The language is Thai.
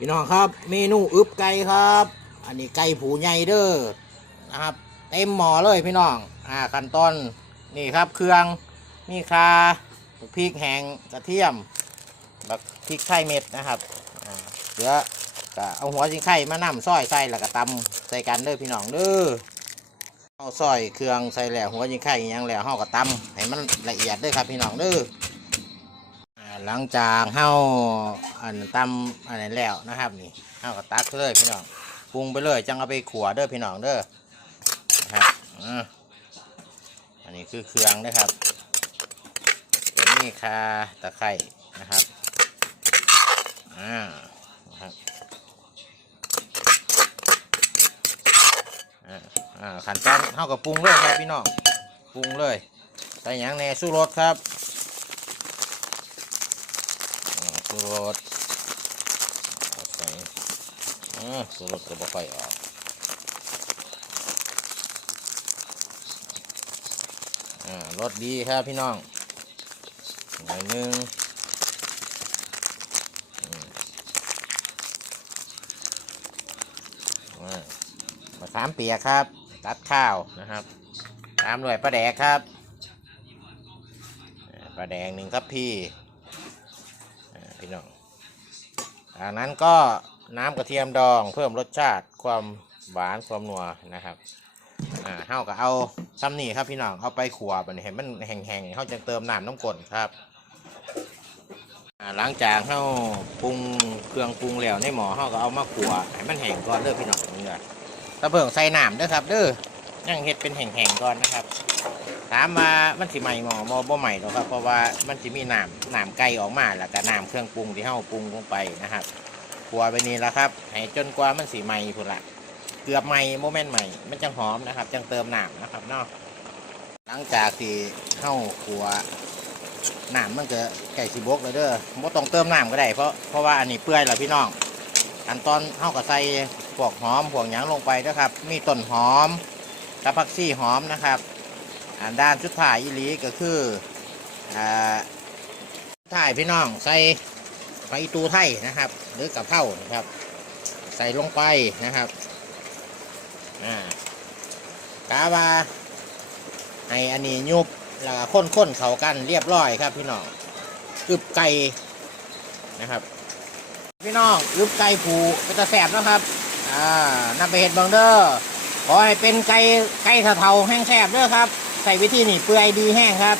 พี่น้องครับเมนูอึบไก่ครับ อันนี้ไก่ผูใหญ่เด้อนะครับ เต็มหม้อเลยพี่น้องอ่าขั้นตอนนี่ครับเครื่องมีคาพริกแห้งกระเทียมบักพริกไทยเม็ดนะครับเหลือก็เอาหัวสิงไข่มานำซอยใส่แล้วก็ตำใส่กันเด้อพี่น้องเด้อเอาซอยเครื่องใส่แล้วหัวสิงไข่ยังแล้วเฮาก็ตำให้มันละเอียดเด้อครับพี่น้องเด้อ หลังจากเฮาอันตำอันนั้แล้วนะครับนี่เฮาก็ตักเลยพี่น้องปรุงไปเลยจังเอาไปขัวเด้อพี่น้องเด้อนะครับอันนี้คือเครื่องนะครับตัวนี้คาตะไคร่นะครับอ่านะครับอ่าขันตอนเฮากับปรุงเลยครับพี่น้องปรุงเลยใส่หยังแหน่สู้รสครับ อ่า สูรสเอาใส่อ่าสูรสก็บ่ค่อยออกอ่ารสดีครับพี่น้องหน่อยนึงอ่ามะขามเปียกครับ ตัดข้าวนะครับ ตามด้วยปลาแดกครับปลาแดงหนึ่งครับพี่ พี่น้องจากนั้นก็น้ำกระเทียมดองเพิ่มรสชาติความหวานความนัวนะครับอ่าเฮาก็เอาซ้ำนี่ครับพี่น้องเอาไปขวบัดนให้มันแห้งๆเฮาจะเติมน้ำน้ำกลนครับอ่าหลังจากเฮาปรุงเครื่องปรุงแล้วในหม้อเฮาก็เอามาขัวให้มันแห้งก่อนเด้อพี่น้องนี่แหละเพิ่งใส่น้ำเด้อครับเด้อยังเฮ็ดเป็นแห้งๆก่อนนะครับ ถามว่ามันสิใหม่หมอมอบ่ใหม่หรอกครับ เพราะว่ามันสิมีน้ำน้ำไก่ออกมาแล้วก็น้ำเครื่องปรุงที่เฮาปรุงลงไปนะครับครัวไปนี้แล้วครับ ให้จนกว่ามันสิใหม่พุ่นละเกือบใหม่โมเมนต์ใหม่ มันจังหอมนะครับ จังเติมน้ำนะครับเนาะหลังจากที่เฮาครัวน้ำมันก็ไก่สิบกเลยเด้อบ่ต้องเติมน้ำก็ได้เพราะเพราะว่าอันนี้เปื่อยแล้วพี่น้องขั้นตอนเฮาก็ใส่พวกหอมพวกหยังลงไปนะครับ มีต้นหอมกับผักชีหอมนะครับ อ่าด้านชุดถ่ายอีหลีก็คืออ่าถ่ายพี่น้องใส่ไฟตูไทยนะครับ หรือกะเพรานะครับ ใส่ลงไปนะครับอ่ากาว่าให้อันนี้ยุบแล้วก็ข้นๆเขากันเรียบร้อยครับ พี่น้องอึบไก่นะครับ พี่น้องอึบไก่ผูเป็นตะแสบนะครับอ่านำไปเห็ดบังเดอร์ขอให้เป็นไก่ไก่เถาๆแห้งแสบเด้อครับ ใส่วิธีนี่เปื่อยดีแห้งครับ